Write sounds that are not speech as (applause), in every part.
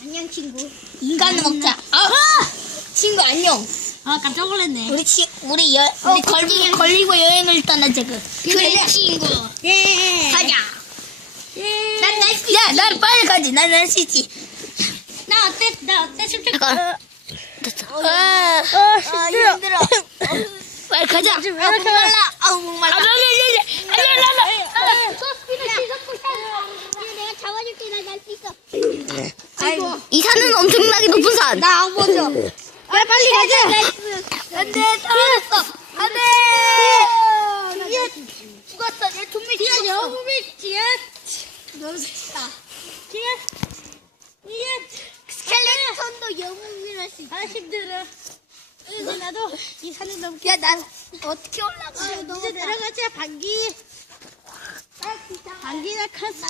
안녕 친구. 인간을 먹자. 아! 친구 안녕. 아 깜짝 놀랐네. 우리 치 우리 여 우리 걸리 걸리고 여행을 떠나자고. 그래 친구. 예. 가자. 예. 난날 수. 야, 난 빨리 가지. 난날수 있지. 나 어때? 나 어때? 실패. 잠깐. 됐어. 아, 아, 힘들어. 빨리 가자. 아, 목말라. 아우, 목말라. 아, 내가 잡아줄게. 나 날 수 있어. 아이고. 이 산은 엄청나게 높은 산. 나 안 보죠. 야, 빨리 가자. 안 돼, 떨어졌어. 안 돼. 얘 죽었어. 얘 좀비 죽었어. 영웅이 뒤에 너무 좋다. 뒤에 뒤에 스켈레톤도 영웅이라 수아 힘들어. 이제 나도 이 산을 넘게. 야, 난 어떻게 올라가? 아, 이제 내려가자 방귀. 방귀나 컨셉.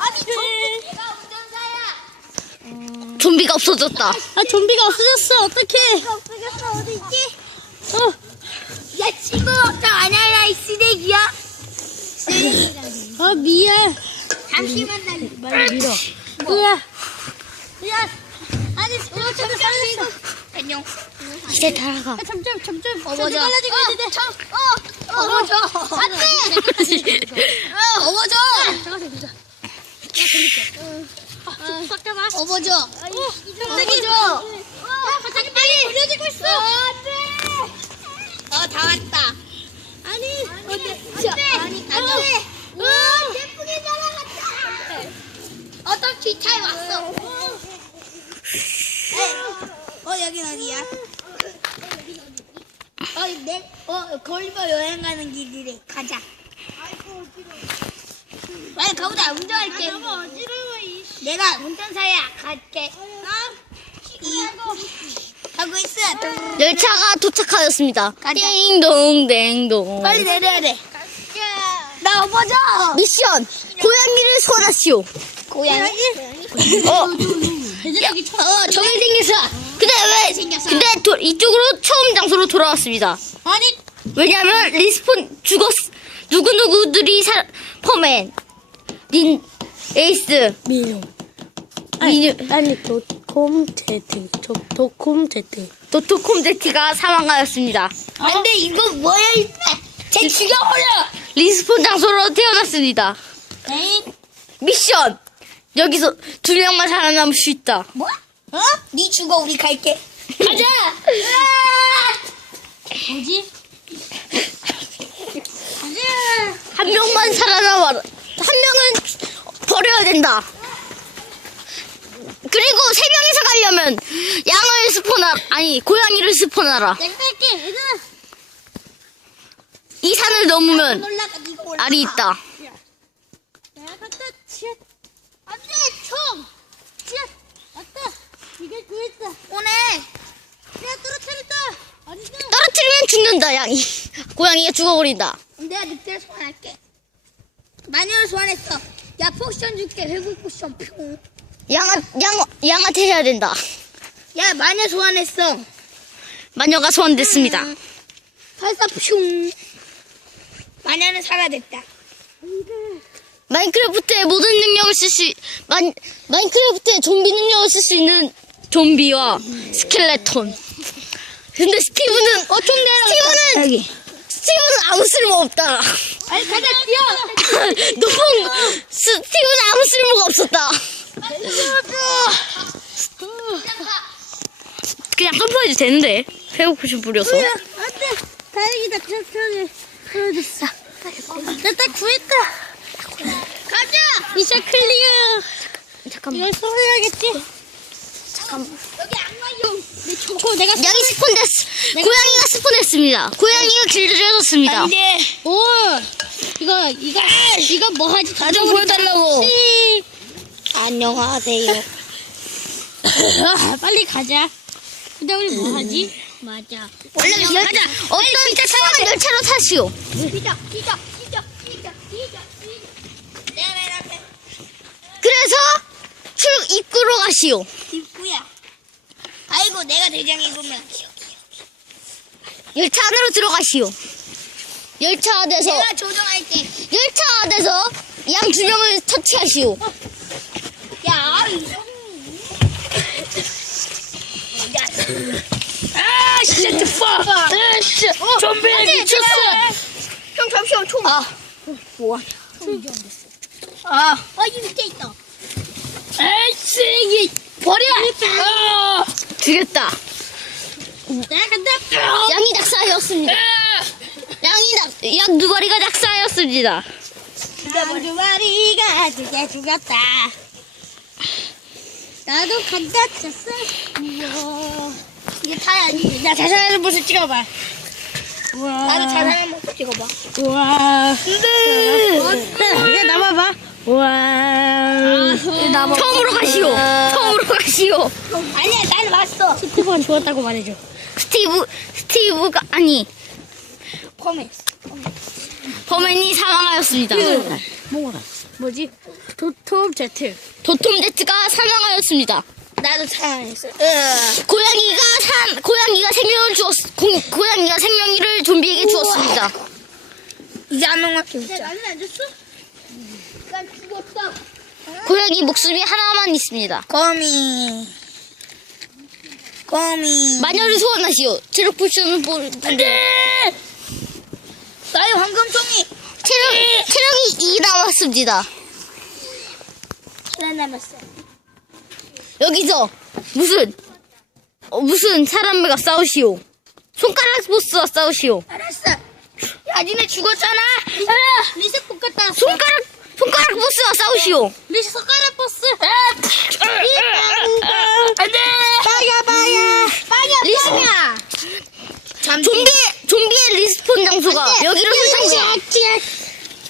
아니, 전부 내가 운전사야. 좀비가 없어졌다. 아 좀비가 없어졌어. 어떡해? 없어졌어. 어디 있지? 어. 야, 친구. 저 아니야, 이 쓰레기야. 쓰레기라니. 어 미안. 잠시만 나말 밀어. 뭐야? 미안. 아니 이거 점점 빨라졌어. 안녕. 이제 따라가. 아, 점점 점점. 점점 빨라지고 있는데. 어, 어, 어머저. 안 돼. (laughs) 어, 어머저. 잠깐 잠깐. 야 재밌어. 아, 빡 잡아. 어머저. 갑자기. 야, 갑자기 빨리 올려지고 있어. 안 돼. 어, 다 왔다. 아니, 어때? 자, 아니, 안 돼. 와, 예쁘게 날아갔다. 어떤 기차에 왔어. 어, 여긴 어디야? 어, 내, 어, 걸리버 여행 가는 길이래. 가자. 빨리 가보자. 운전할게. 어지러워 이. 내가 운전사야. 갈게. 이, 가고 있어. 열차가 도착하였습니다. 가자. 띵동 댕동. 빨리 내려야 돼. 나 어머져. 미션 고양이를 소환하시오. 고양이? 어, 이제 여기 쳐. 어, 저기 생겼어. 근데 왜? 생겼어. 근데 도, 이쪽으로 처음 장소로 돌아왔습니다. 아니, 왜냐면 리스폰 죽었. 누구 누구들이 사 포맨, 닌, 에이스, 미용. 미뉴, 아니 도콤 제트, 도콤 제트. 도토콤 제티가 사망하였습니다. 안 돼, 이거 뭐야, 이쟤 죽여버려! 리스폰 장소로 태어났습니다. 에이, 미션 여기서 두 명만 살아남을 수 있다. 뭐? 어? 니 죽어, 우리 갈게. 가자! (laughs) 뭐지? 가자. 한 명만 살아남아라. 한 명은 버려야 된다. 그리고 세 명이서 가려면 양을 스폰하라. 아니 고양이를 스폰하라. 내가 갈게. 얘들아. 이 산을 넘으면 올라가, 올라가. 알이 있다. 내가 갔다. 치읓. 안돼, 총. 치읓. 왔다. 이게 구했다. 오네. 내가 떨어뜨렸다. 아니다. 떨어뜨리면 죽는다 양이. 고양이가 죽어버린다. 내가 늑대를 소환할게. 마녀를 소환했어. 야, 포션 줄게, 회복 포션. 뿅. 양아 양 양한테 해야 된다. 야, 마녀 소환했어. 마녀가 소환됐습니다. 살사 뿅. 마녀는 살아됐다. 마인크래프트의 모든 능력을 쓸 수, 만, 마인크래프트의 좀비 능력을 쓸 수 있는 좀비와 스켈레톤. 근데 스티브는, 어, 좀 스티브는, 여기. 스티브는 아무 쓸모 없다. 아니, 가자, 뛰어! (laughs) 너무, 스티브는 아무 쓸모가 없었다. 그냥 점프해도 되는데. 회복포션 뿌려서. 안 돼. 다행이다. 저쪽에 구해줬어. 나딱 구했다. 가자! 미션 클리어. 잠깐만. 이걸 써야겠지. 잠깐만. 여기 악마용. 내 초코 내가 양이 스폰됐, 고양이가 스폰했습니다. 고양이가 길들여졌습니다. 안 돼. 오 이거 이거 이거 뭐 하지? 나좀 보여달라고. 씨. 안녕하세요. 아, 빨리 가자. 근데 우리 뭐 하지? 맞아. 원래 열, 가자. 어떤 특수한 열차로 타시오. 뛰자, 뛰자, 뛰자. 내가 맨 앞에 그래서 출 입구로 가시오. 입구야. 아이고, 내가 대장이구만. 열차 안으로 들어가시오. 열차 안에서 내가 조정할게. 열차 안에서 양준영을 터치하시오. 야, 아, 진짜 대박. 어. 아, 진짜 어. 좀비 미쳤어. 형 잠시만 총. 아, 뭐야? 총이 안 됐어. 아, 아이 밑에 있다. 에이씨, 이게 버려. 아, 죽였다. 간다. 양이 낙사하였습니다. 양이 낙, 양 두 마리가 낙사하였습니다. 두 마리가 두개 죽였다. 나도 간다 쳤어. 이게 다야 아니. 나 자살하는 모습 찍어봐. 우와. 나도 자상한 모습 찍어봐. 우와. 근데. 야 남아봐. 우와. 처음으로 가시오. 처음으로 가시오. 아니야, 나는 왔어. 스티브가 죽었다고 말해줘. 스티브, 스티브가, 아니, 펌에. 범인이 사망하였습니다. 뭐가? 뭐지? 도톰 제트. 도톰 제트가 사망하였습니다. 나도 사랑했어. 고양이가 산, 고양이가 생명을 주었, 고, 고양이가 생명을 좀비에게 주었습니다. 이제 한 명밖에 없자. 나는 안 줬어? 난 죽었다. 고양이 목숨이 하나만 있습니다. 거미. 거미. 마녀를 소환하시오. 체력 포션을 보, 안돼. 나의 황금종이. 체력, 체력이 2 남았습니다. 하나 남았어. 여기서 무슨, 어, 무슨 사람과 싸우시오. 손가락 보스와 싸우시오. 알았어. 야, 니네 죽었잖아. 야, 리셋 뽑겠다. 손가락, 손가락 보스와 싸우시오. 리셋 손가락 버스. 안돼. 빠야 빠야. 빠야 리스- 빠야. 잠시. 좀비, 좀비의 리스폰 장소가 여기로 설정,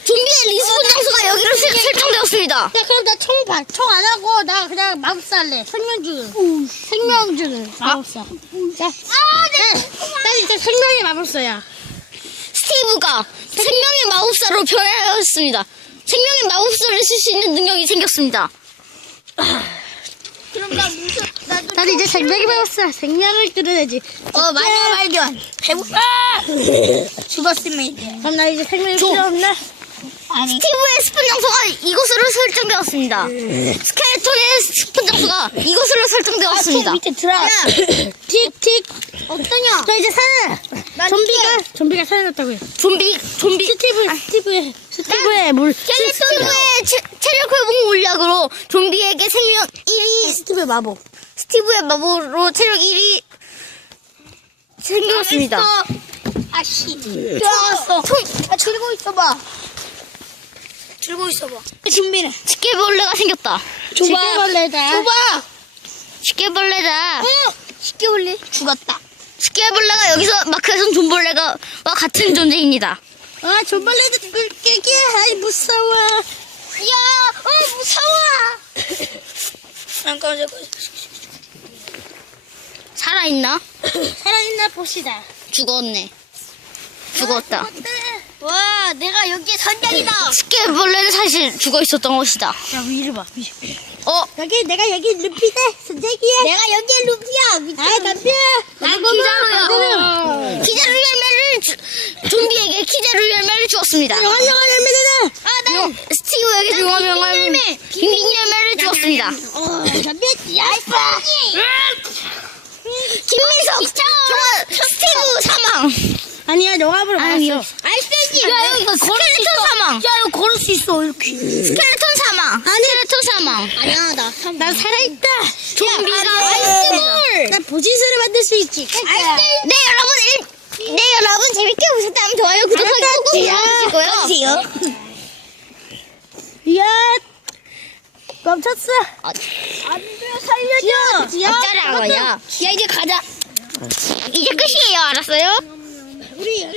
좀비의 리스폰 장소가 여기로 설- 설정되었습니다. 야 그럼 나 총 봐. 총 안 하고 나 그냥 마법사 할래. 생명주는. 생명주는 마법사. 자. 아, 네. 나 진짜 생명의 마법사야. 스티브가 생명의 마법사로 변하였습니다. 생명의 마법사를 쓸 수 있는 능력이 생겼습니다. 그럼 나 무슨 나도 나도 이제 생명의 마법사. 생명을 끌어내지. 어 마녀 발견. 배고. 아! 죽었으면 이제. 그럼 나 이제 생명이 필요 없나? 스티브의 스폰 장소가 이곳으로 설정되었습니다. 스켈레톤의 스폰 장소가 이곳으로 설정되었습니다. 밑에 들어. 틱틱. 어떠냐? 저 이제. 난 좀비가 좀비가 살아났다고요. 좀비, 좀비, 스티브 스티브의 스티브의 물. 스티브의 체, 체력 회복 물약으로 좀비에게 생명 1위, 스티브 마법. 스티브의 마법으로 체력 1위 생겼습니다. 아씨. 들어갔어. 아 들고 있어봐. 들고 있어봐. 준비는. 집게벌레가 생겼다. 지게벌레다. 줘봐. 집게벌레다. 어. 쉽게 올리. 죽었다. 집게벌레가 여기서 마크에선 좀벌레가 와 같은 존재입니다. 아, 존벌레도 깨게. 아이 무서워. 야, 어 무서워. (laughs) 잠깐 잠깐. 살아있나? (laughs) 살아있나 봅시다. 죽었네. 죽었다. 와, 내가 여기 선장이다. 집게벌레는 사실 죽어 있었던 것이다. 야, 위를 봐. 위. 어, 여기 내가 여기 루피다. 선생이야. 내가 여기 루피야. 아, 담비야. 난 기자루야. 기자루 열매를 주, 좀비에게 기자루 열매를 주었습니다. 영화 영화 열매잖아. 아, 난 스티브에게 용화명을 빙빙 열매를 주었습니다. 어, 담비. 야, 김민석, 정말 스티브 사망. 아니야, 영화를 아니요. 봤어. 야, 여기 스켈레톤 사망. 야, 이거 걸을 수 있어 이렇게. 스켈레톤 사망. 스켈레톤 사망. 아니야, 나 참. 난 살아있다. 좀비가 아이스볼. 난 보지수를 만들 수 있지. 네, 여러분. 일, 네, 여러분. 재밌게 보셨다면 좋아요, 구독하기 꾹꾹 눌러주시고요. 이야, 멈췄어. 안돼 살려줘. 어쩌라고요? 야, 이제 가자. 이제 끝이에요, 알았어요? 우리, 우리,